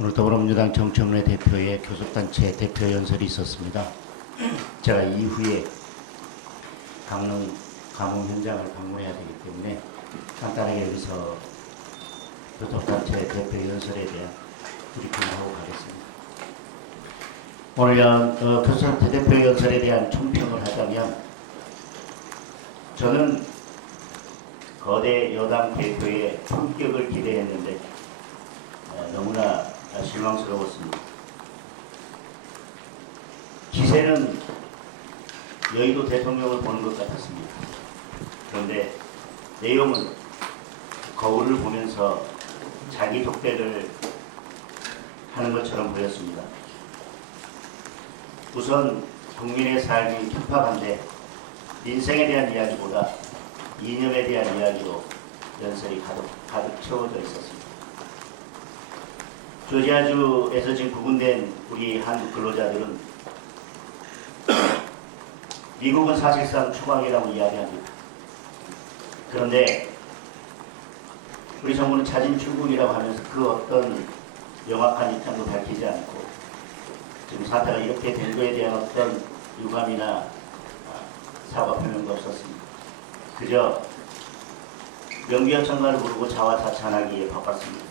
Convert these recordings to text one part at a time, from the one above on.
오늘 더불어민주당 정청래 대표의 교섭단체 대표 연설이 있었습니다. 제가 이후에 강릉 가뭄 현장을 방문해야 되기 때문에 간단하게 여기서 교섭단체 대표 연설에 대한 브리핑을 하고 가겠습니다. 오늘 교섭단체 대표 연설에 대한 총평을 하자면, 저는 거대 여당 대표의 품격을 기대했는데 너무나 실망스러웠습니다. 기세는 여의도 대통령을 보는 것 같았습니다. 그런데 내용은 거울을 보면서 자기 독백을 하는 것처럼 보였습니다. 우선 국민의 삶이 격팍한데 인생에 대한 이야기보다 이념에 대한 이야기로 연설이 가득 채워져 있었습니다. 조지아주에서 지금 구금된 우리 한국 근로자들은 미국은 사실상 추방이라고 이야기합니다. 그런데 우리 정부는 자진 출국이라고 하면서 그 어떤 명확한 입장도 밝히지 않고 지금 사태가 이렇게 된 거에 대한 어떤 유감이나 사과 표명도 없었습니다. 그저 명비와 청가를 부르고 자화자찬하기에 바빴습니다.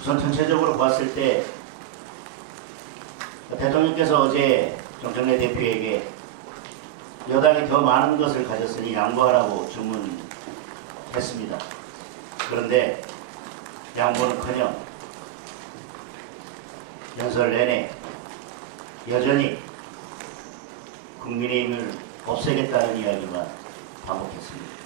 우선 전체적으로 봤을 때 대통령께서 어제 정청래 대표에게 여당이 더 많은 것을 가졌으니 양보하라고 주문했습니다. 그런데 양보는커녕 연설 내내 여전히 국민의힘을 없애겠다는 이야기만 반복했습니다.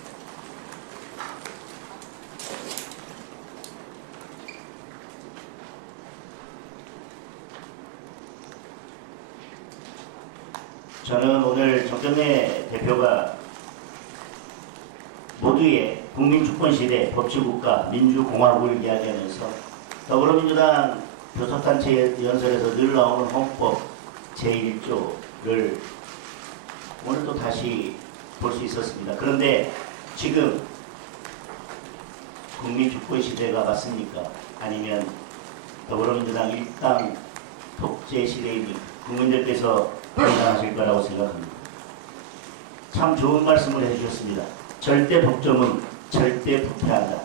저는 오늘 정청래 대표가 모두의 국민주권시대, 법치국가, 민주공화국을 이야기하면서 더불어민주당 교섭단체 연설에서 늘 나오는 헌법 제1조를 오늘 또 다시 볼 수 있었습니다. 그런데 지금 국민주권시대가 맞습니까? 아니면 더불어민주당 일당 독재 시대입니까? 국민들께서 판단하실 거라고 생각합니다. 참 좋은 말씀을 해주셨습니다. 절대 독점은 절대 부패한다.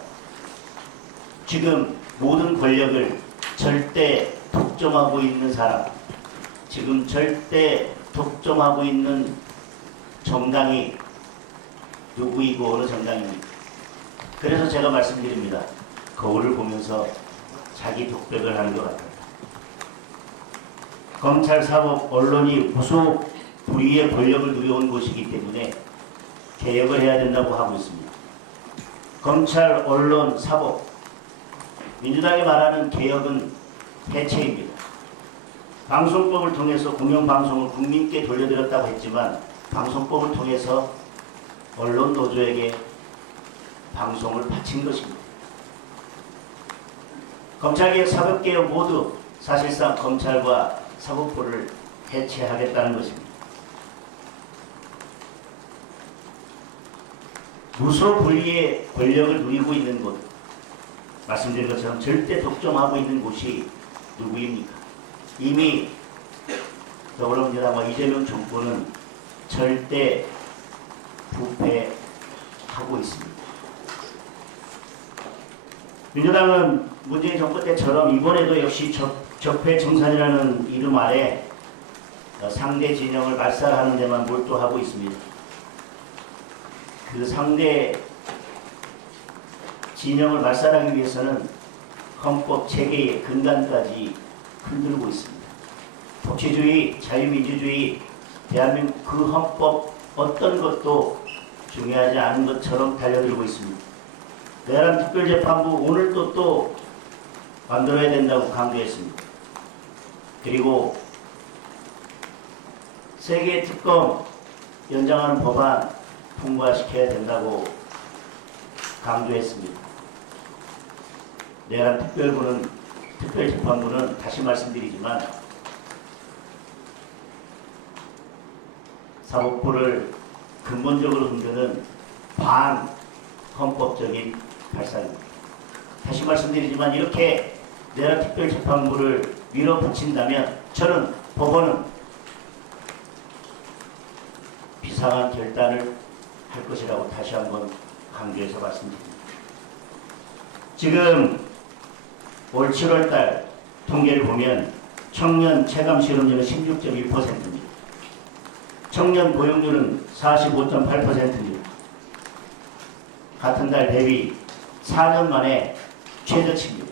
지금 모든 권력을 절대 독점하고 있는 사람, 지금 절대 독점하고 있는 정당이 누구이고 어느 정당입니까? 그래서 제가 말씀드립니다. 거울을 보면서 자기 독백을 하는 것 같아요. 검찰, 사법, 언론이 무속 불의의 권력을 누려온 곳이기 때문에 개혁을 해야 된다고 하고 있습니다. 검찰, 언론, 사법, 민주당이 말하는 개혁은 해체입니다. 방송법을 통해서 공영방송을 국민께 돌려드렸다고 했지만 방송법을 통해서 언론 노조에게 방송을 바친 것입니다. 검찰개혁, 사법개혁 모두 사실상 검찰과 사법부를 해체하겠다는 것입니다. 무소불위의 권력을 누리고 있는 곳, 말씀드린 것처럼 절대 독점하고 있는 곳이 누구입니까? 이미 더불어민주당과 이재명 정부는 절대 부패하고 있습니다. 민주당은 문재인 정부 때처럼 이번에도 역시 적폐청산이라는 이름 아래 상대 진영을 말살하는 데만 몰두하고 있습니다. 그 상대 진영을 말살하기 위해서는 헌법 체계의 근간까지 흔들고 있습니다. 법치주의, 자유민주주의, 대한민국 그 헌법 어떤 것도 중요하지 않은 것처럼 달려들고 있습니다. 내란 특별재판부 오늘도 또 만들어야 된다고 강조했습니다. 그리고 세계 특검 연장하는 법안 통과시켜야 된다고 강조했습니다. 내란 특별재판부는 다시 말씀드리지만 사법부를 근본적으로 흔드는 반헌법적인 발상입니다. 다시 말씀드리지만 이렇게 내란특별재판부를 밀어붙인다면 저는 법원은 비상한 결단을 할 것이라고 다시 한번 강조해서 말씀드립니다. 지금 올 7월달 통계를 보면 청년 체감 실업률은 16.1%입니다. 청년 고용률은 45.8%입니다. 같은 달 대비 4년 만에 최저치입니다.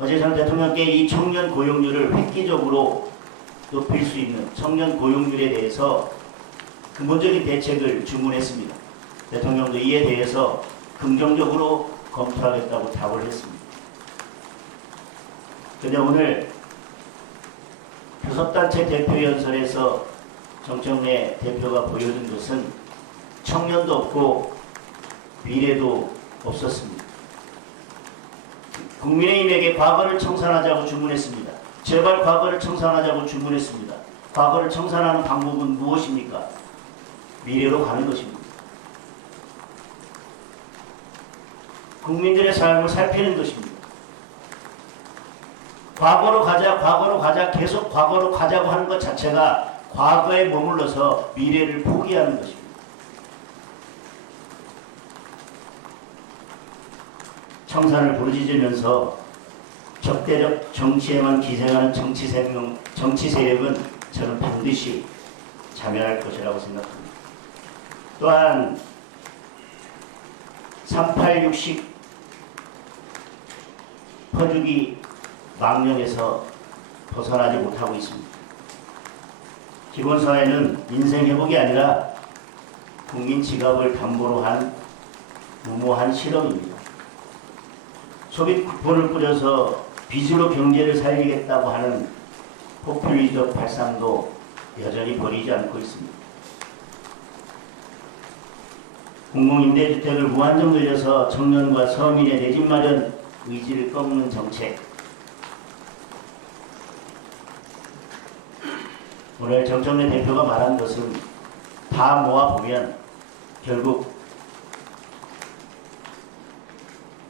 어제 전 대통령께 이 청년 고용률을 획기적으로 높일 수 있는 청년 고용률에 대해서 근본적인 대책을 주문했습니다. 대통령도 이에 대해서 긍정적으로 검토하겠다고 답을 했습니다. 그런데 오늘 교섭단체 대표연설에서 정청래 대표가 보여준 것은 청년도 없고 미래도 없었습니다. 국민의힘에게 과거를 청산하자고 주문했습니다. 제발 과거를 청산하자고 주문했습니다. 과거를 청산하는 방법은 무엇입니까? 미래로 가는 것입니다. 국민들의 삶을 살피는 것입니다. 과거로 가자, 계속 과거로 가자고 하는 것 자체가 과거에 머물러서 미래를 포기하는 것입니다. 청산을 부르짖으면서 적대적 정치에만 기생하는 정치 세력은 저는 반드시 자멸할 것이라고 생각합니다. 또한 386식 퍼주기 망령에서 벗어나지 못하고 있습니다. 기본사회는 인생 회복이 아니라 국민 지갑을 담보로 한 무모한 실험입니다. 소비 쿠폰을 뿌려서 빚으로 경제를 살리겠다고 하는 포퓰리적 발상도 여전히 버리지 않고 있습니다. 공공임대주택을 무한정 늘려서 청년과 서민의 내 집 마련 의지를 꺾는 정책. 오늘 정청래 대표가 말한 것은 다 모아보면 결국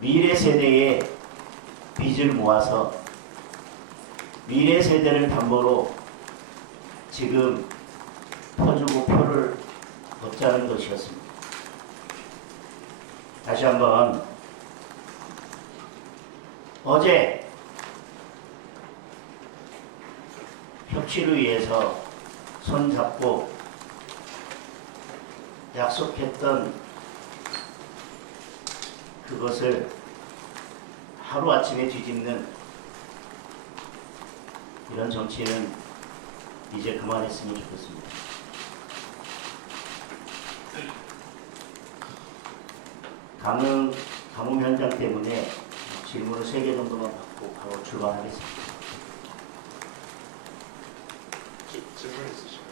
미래 세대의 빚을 모아서 미래 세대를 담보로 지금 퍼주고 표를 얻자는 것이었습니다. 다시 한번 어제 협치를 위해서 손잡고 약속했던 그것을 하루아침에 뒤집는 이런 정치는 이제 그만했으면 좋겠습니다. 가뭄 현장 때문에 질문을 3개 정도만 받고 바로 출발하겠습니다. 질문 있으신가요?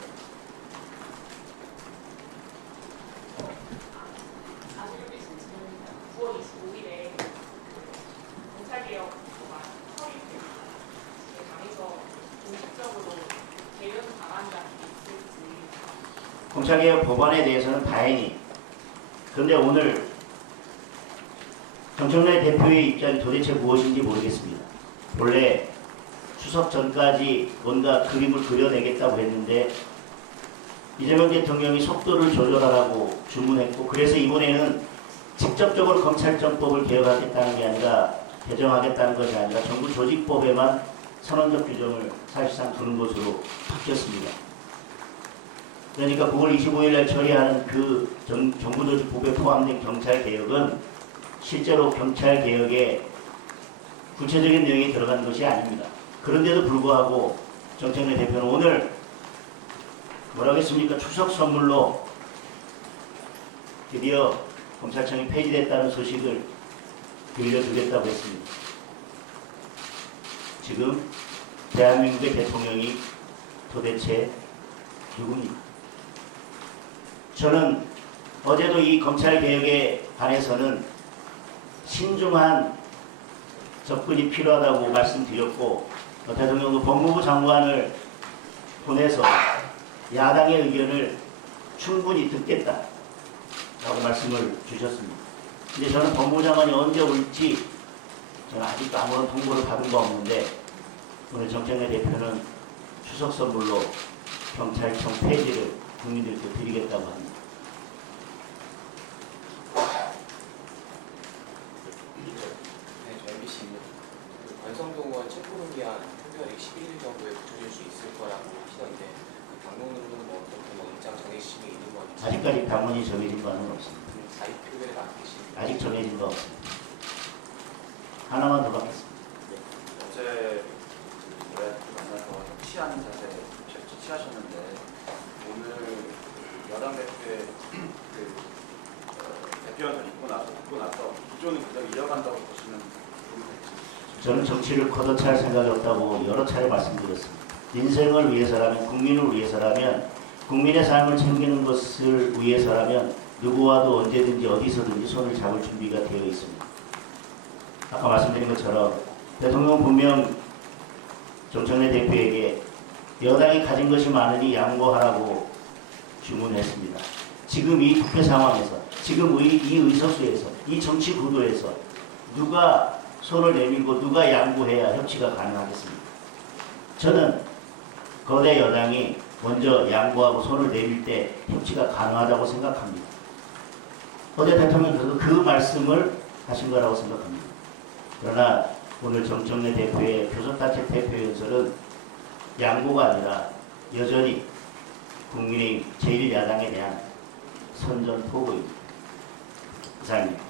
공차개혁 법안에 대해서는 다행히, 그런데 오늘 정청래 대표의 입장이 도대체 무엇인지 모르겠습니다. 원래 추석 전까지 뭔가 그림을 그려내겠다고 했는데 이재명 대통령이 속도를 조절하라고 주문했고, 그래서 이번에는 직접적으로 검찰청법을 개정하겠다는 것이 아니라 정부 조직법에만 선언적 규정을 사실상 두는 것으로 바뀌었습니다. 그러니까 9월 25일 날 처리하는 그 정부조직법에 포함된 경찰개혁은 실제로 경찰개혁에 구체적인 내용이 들어간 것이 아닙니다. 그런데도 불구하고 정청래 대표는 오늘 뭐라고 했습니까? 추석 선물로 드디어 검찰청이 폐지됐다는 소식을 들려주겠다고 했습니다. 지금 대한민국의 대통령이 도대체 누굽니까? 저는 어제도 이 검찰개혁에 관해서는 신중한 접근이 필요하다고 말씀드렸고, 대통령도 법무부 장관을 보내서 야당의 의견을 충분히 듣겠다라고 말씀을 주셨습니다. 근데 저는 법무부 장관이 언제 올지 저는 아직도 아무런 통보를 받은 바 없는데 오늘 정청래 대표는 추석 선물로 경찰청 폐지를 국민들께 드리겠다고 합니다. 네, 저 MBC입니다. 권성동 의원 체포를 위한 특별히 11일 정도에 붙여질 수 있을 거라고 하시던데 당론으로는 뭐 어떻게 입장 정해지심이 있는 건지 아직까지 당원이 정해진 바는 없습니다. 사의 표결에 맡기신 아직 정해진 바 없습니다. 하나만 더 받겠습니다. 어제 만나서 취한 자세 취하셨는데 오늘 여당 대표의 대표연설 듣고 나서 기존은 그대로 이어간다고 보시면 좋겠습니다. 저는 정치를 걷어차할 생각이 없다고 여러 차례 말씀드렸습니다. 인생을 위해서라면, 국민을 위해서라면, 국민의 삶을 챙기는 것을 위해서라면 누구와도 언제든지 어디서든지 손을 잡을 준비가 되어 있습니다. 아까 말씀드린 것처럼 대통령은 분명 정청래 대표에게 여당이 가진 것이 많으니 양보하라고 주문했습니다. 지금 이 국회 상황에서, 지금 이 의석수에서, 이 정치 구도에서 누가 손을 내밀고 누가 양보해야 협치가 가능하겠습니다. 저는 거대 여당이 먼저 양보하고 손을 내밀 때 협치가 가능하다고 생각합니다. 어제 대통령께서 그 말씀을 하신 거라고 생각합니다. 그러나 오늘 정청래 대표의 교섭단체 대표 연설은 양보가 아니라 여전히 국민의힘 제1야당에 대한 선전포고입니다. 이상입니다.